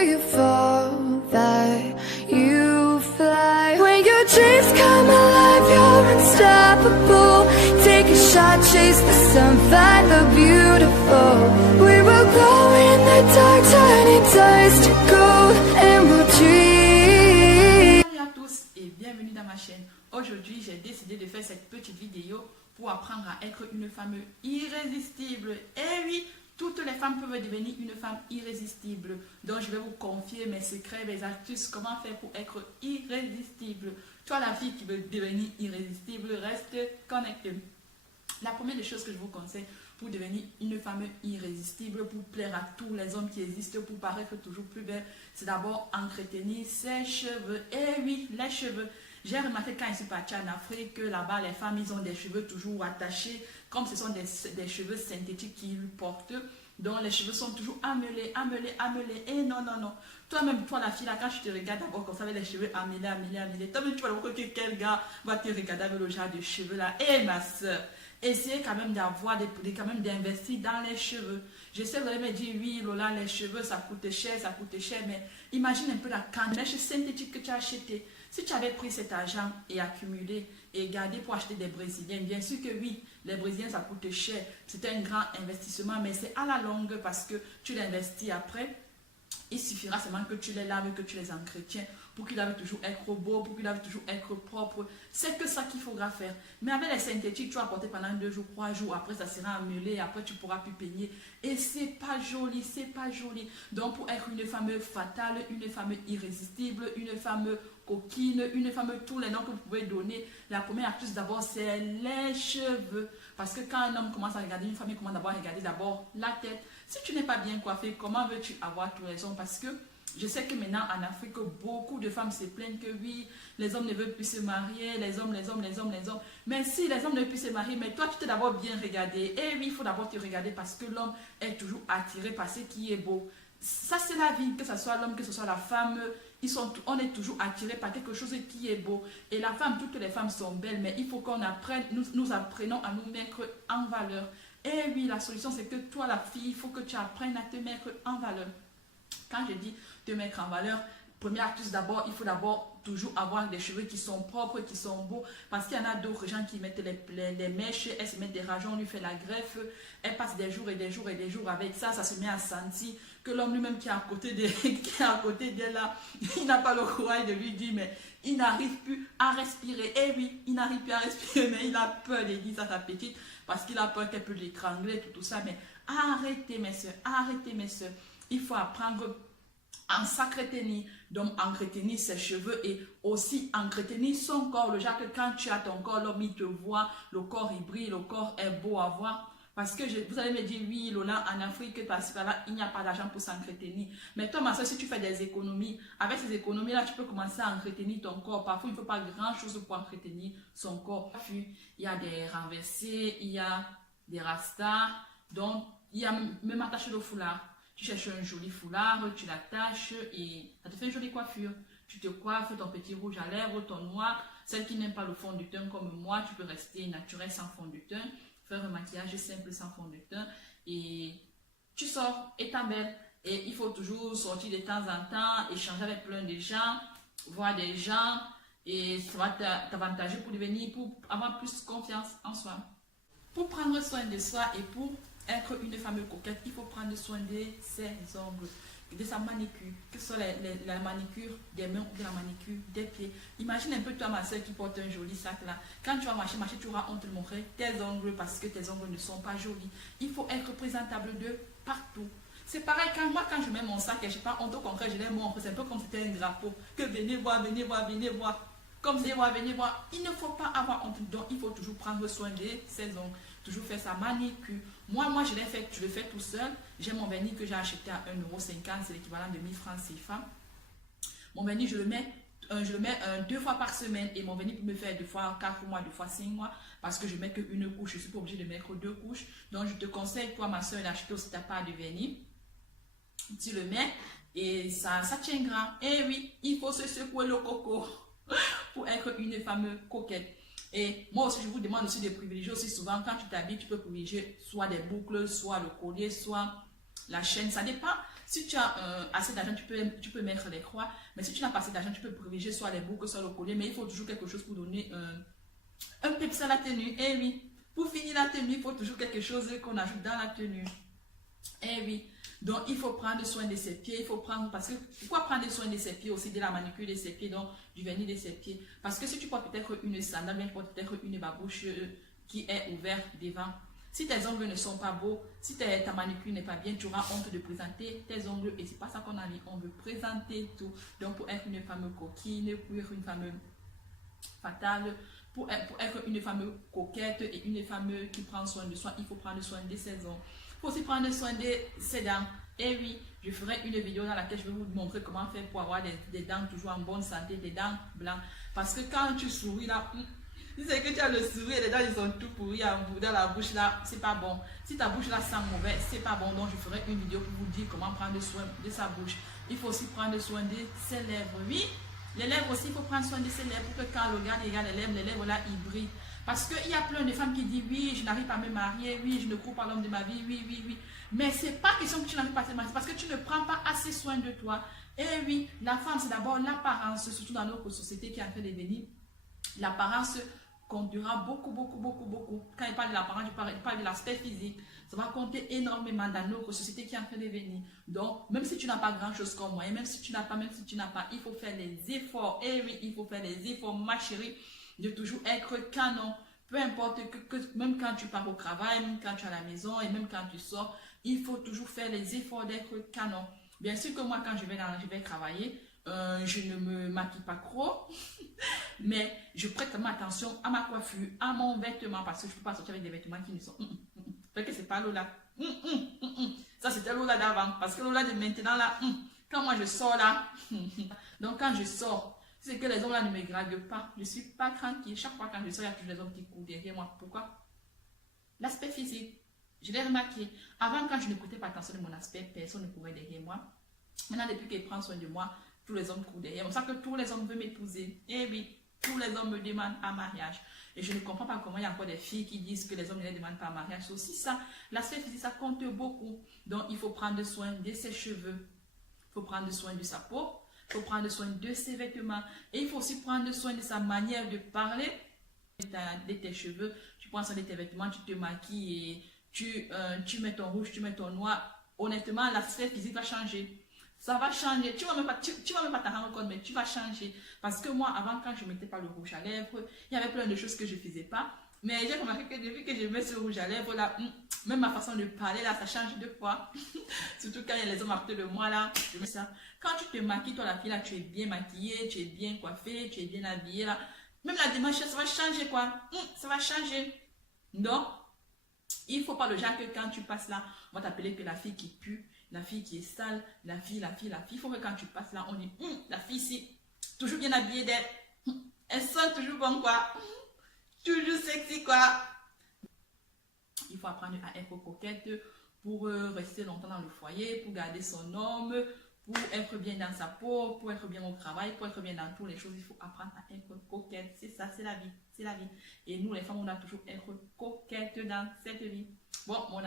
till you fall, that you fly. When your dreams come alive, you're unstoppable. Take a shot, chase the sun, find the beautiful. We will glow in the dark, turning dust to gold, and we'll dream. Salut à tous et bienvenue dans ma chaîne. Aujourd'hui, j'ai décidé de faire cette petite vidéo pour apprendre à être une femme irrésistible. Et oui, toutes les femmes peuvent devenir une femme irrésistible. Donc, je vais vous confier mes secrets, mes astuces, comment faire pour être irrésistible. Toi, la fille qui veut devenir irrésistible, reste connectée. La première des choses que je vous conseille pour devenir une femme irrésistible, pour plaire à tous les hommes qui existent, pour paraître toujours plus belle, c'est d'abord entretenir ses cheveux. Et oui, les cheveux. J'ai remarqué quand je suis partie en Afrique que là-bas, les femmes, ils ont des cheveux toujours attachés, comme ce sont des cheveux synthétiques qu'ils portent. Donc, les cheveux sont toujours amelés. Et non. Toi-même, toi, la fille, là, quand je te regarde d'abord comme ça, avec les cheveux amelés. Toi-même, tu vas voir que quel gars va te regarder avec le genre de cheveux là. Et ma soeur, essayez quand même d'avoir, quand même d'investir dans les cheveux. Je sais, vous allez me dire, oui, Lola, les cheveux, ça coûte cher, mais imagine un peu la quantité de synthétique que tu as acheté. Si tu avais pris cet argent et accumulé et gardé pour acheter des Brésiliens, bien sûr que oui, les Brésiliens, ça coûte cher. C'est un grand investissement, mais c'est à la longue parce que tu l'investis après. Il suffira seulement que tu les laves, que tu les entretiens pour qu'ils doivent toujours être beaux, pour qu'ils doivent toujours être propres. C'est que ça qu'il faudra faire. Mais avec les synthétiques, tu vas porter pendant 2 jours, 3 jours. Après, ça sera amelé. Après, tu pourras plus peigner. Et c'est pas joli, Donc, pour être une femme fatale, une femme irrésistible, une femme coquine, une femme, tous les noms que vous pouvez donner, la première astuce d'abord, c'est les cheveux. Parce que quand un homme commence à regarder une femme, il commence d'abord à regarder d'abord la tête. Si tu n'es pas bien coiffé, comment veux-tu avoir tous les hommes? Parce que je sais que maintenant en Afrique, beaucoup de femmes se plaignent que oui, les hommes ne veulent plus se marier, les hommes. Mais si les hommes ne veulent plus se marier, mais toi tu t'es d'abord bien regardé. Et oui, il faut d'abord te regarder parce que l'homme est toujours attiré par ce qui est beau. Ça c'est la vie, que ce soit l'homme, que ce soit la femme, on est toujours attiré par quelque chose qui est beau. Et la femme, toutes les femmes sont belles, mais il faut qu'on apprenne, nous apprenons à nous mettre en valeur. Et oui, la solution c'est que toi la fille, il faut que tu apprennes à te mettre en valeur. Quand je dis te mettre en valeur, première astuce d'abord, il faut d'abord toujours avoir des cheveux qui sont propres, qui sont beaux. Parce qu'il y en a d'autres gens qui mettent les mèches, elles se mettent des rageons, on lui fait la greffe, elle passe des jours avec ça, ça se met à sentir que l'homme lui-même qui est à côté d'elle là, il n'a pas le courage de lui dire, mais il n'arrive plus à respirer. Et oui, il n'arrive plus à respirer, mais il a peur de dire ça à sa petite, parce qu'il a peur qu'elle peut l'étrangler, tout ça. Mais arrêtez mes soeurs, il faut apprendre à s'entretenir, donc entretenir ses cheveux et aussi entretenir son corps. Le genre que quand tu as ton corps, l'homme il te voit, le corps il brille, le corps est beau à voir. Parce que vous allez me dire, oui, Lola, en Afrique, parce que là, il n'y a pas d'argent pour s'entretenir. Mais toi, ma soeur, si tu fais des économies, avec ces économies-là, tu peux commencer à entretenir ton corps. Parfois, il ne faut pas grand-chose pour entretenir son corps. Il y a des renversés, il y a des rastas, donc il y a même attaché le foulard. Tu cherches un joli foulard, tu l'attaches et ça te fait une jolie coiffure. Tu te coiffes, ton petit rouge à lèvres, ton noir. Celle qui n'aime pas le fond de teint comme moi, tu peux rester naturel sans fond de teint. Faire un maquillage simple sans fond de teint et tu sors et t'es belle. Et il faut toujours sortir de temps en temps, échanger avec plein de gens, voir des gens et ça va t'avantager pour avoir plus confiance en soi. Pour prendre soin de soi et pour être une femme coquette, il faut prendre soin de ses ongles, de sa manicure, que ce soit la manicure des mains ou de la manicure des pieds. Imagine un peu toi, ma soeur, qui porte un joli sac là. Quand tu vas marcher, tu auras honte de montrer tes ongles parce que tes ongles ne sont pas jolis. Il faut être présentable de partout. C'est pareil, quand je mets mon sac et je n'ai pas honte, au contraire, je les montre. C'est un peu comme si c'était un drapeau. Que venez voir. Comme venez voir. Il ne faut pas avoir honte. Donc, il faut toujours prendre soin de ses ongles. Toujours faire sa manicure. Moi, je le fais tout seul. J'ai mon vernis que j'ai acheté à 1,50 €. C'est l'équivalent de 1000 francs CFA. Mon vernis, je le mets 2 fois par semaine. Et mon vernis peut me faire 2 fois 4 mois, 2 fois 5 mois. Parce que je ne mets qu'une couche. Je ne suis pas obligée de mettre 2 couches. Donc, je te conseille, toi, ma soeur, d'acheter aussi ta part de vernis. Tu le mets et ça tiendra. Et oui, il faut se secouer le coco pour être une femme coquette. Et moi aussi, je vous demande aussi de privilégier aussi souvent, quand tu t'habilles, tu peux privilégier soit des boucles, soit le collier, soit la chaîne. Ça dépend Si tu as assez d'argent, tu peux mettre les croix. Mais si tu n'as pas assez d'argent, tu peux privilégier soit les boucles, soit le collier. Mais il faut toujours quelque chose pour donner un peps à la tenue. Eh oui. Pour finir la tenue, il faut toujours quelque chose qu'on ajoute dans la tenue. Eh oui. Donc, il faut prendre soin de ses pieds. Il faut prendre, parce que, pourquoi prendre soin de ses pieds aussi, de la manucure de ses pieds, donc du vernis de ses pieds? Parce que si tu portes peut-être une sandale, bien tu portes peut-être une babouche qui est ouverte devant. Si tes ongles ne sont pas beaux, si ta manucure n'est pas bien, tu auras honte de présenter tes ongles. Et c'est pas ça qu'on a dit. On veut présenter tout. Donc, pour être une femme coquine, pour être une femme fatale, pour être une femme coquette et une femme qui prend soin de soi, il faut prendre soin de ses ongles. Il faut aussi prendre soin de ses dents. Et oui, je ferai une vidéo dans laquelle je vais vous montrer comment faire pour avoir des dents toujours en bonne santé, des dents blanches. Parce que quand tu souris là, tu sais que tu as le sourire et les dents ils sont tout pourris dans la bouche là, c'est pas bon. Si ta bouche là sent mauvais, c'est pas bon. Donc je ferai une vidéo pour vous dire comment prendre soin de sa bouche. Il faut aussi prendre soin de ses lèvres. Oui, les lèvres aussi, il faut prendre soin de ses lèvres pour que quand le gars regarde les lèvres là, ils brillent. Parce qu'il y a plein de femmes qui disent oui, je n'arrive pas à me marier, oui, je ne cours pas l'homme de ma vie, oui, oui, oui. Mais c'est pas question que tu n'arrives pas à te marier, c'est parce que tu ne prends pas assez soin de toi. Et oui, la femme, c'est d'abord l'apparence, surtout dans notre société qui est en train de venir. L'apparence comptera beaucoup. Quand il parle de l'apparence, il parle de l'aspect physique. Ça va compter énormément dans notre société qui est en train de venir. Donc, même si tu n'as pas grand-chose comme moi, et même si tu n'as pas, il faut faire les efforts. Et oui, il faut faire les efforts, ma chérie, de toujours être canon. Peu importe même quand tu pars au travail, même quand tu es à la maison et même quand tu sors, il faut toujours faire les efforts d'être canon. Bien sûr que moi, quand je vais travailler, je ne me maquille pas trop, mais je prête vraiment attention à ma coiffure, à mon vêtement, parce que je ne peux pas sortir avec des vêtements qui ne sont... Parce que c'est pas Lola. Ça, c'était Lola d'avant. Parce que Lola de maintenant, là, quand moi je sors là, donc quand je sors, c'est que les hommes là ne me draguent pas. Je ne suis pas tranquille. Chaque fois quand je sors, il y a toujours des hommes qui courent derrière moi. Pourquoi? L'aspect physique. Je l'ai remarqué. Avant, quand je n'écoutais pas attention de mon aspect, personne ne courait derrière moi. Maintenant, depuis qu'elle prend soin de moi, tous les hommes courent derrière. C'est pour ça que tous les hommes veulent m'épouser. Eh oui, tous les hommes me demandent un mariage. Et je ne comprends pas comment il y a encore des filles qui disent que les hommes ne les demandent pas un mariage. C'est aussi ça. L'aspect physique, ça compte beaucoup. Donc, il faut prendre soin de ses cheveux. Il faut prendre soin de sa peau. Il faut prendre soin de ses vêtements. Et il faut aussi prendre soin de sa manière de parler. De tes cheveux, tu prends soin de tes vêtements, tu te maquilles et tu mets ton rouge, tu mets ton noir. Honnêtement, l'aspect physique va changer. Ça va changer. Tu ne vas même pas t'en rendre compte, mais tu vas changer. Parce que moi, avant, quand je ne mettais pas le rouge à lèvres, il y avait plein de choses que je ne faisais pas. Mais j'ai remarqué que depuis que je mets ce rouge à lèvres, là, même ma façon de parler, là, ça change de fois. Surtout quand il y a les hommes à côté de moi, là, je mets ça. Quand tu te maquilles, toi, la fille, là, tu es bien maquillée, tu es bien coiffée, tu es bien habillée, là. Même la démarche, ça va changer, quoi. Ça va changer. Donc, il ne faut pas le genre que quand tu passes là, on va t'appeler que la fille qui pue, la fille qui est sale, la fille. Il faut que quand tu passes là, on dit, la fille ici, toujours bien habillée d'elle. Elle sent toujours bon, quoi. Toujours sexy, quoi. Il faut apprendre à être coquette pour rester longtemps dans le foyer, pour garder son homme, pour être bien dans sa peau, pour être bien au travail, pour être bien dans toutes les choses. Il faut apprendre à être coquette. C'est ça, c'est la vie. C'est la vie. Et nous, les femmes, on doit toujours être coquettes dans cette vie. Bon, mon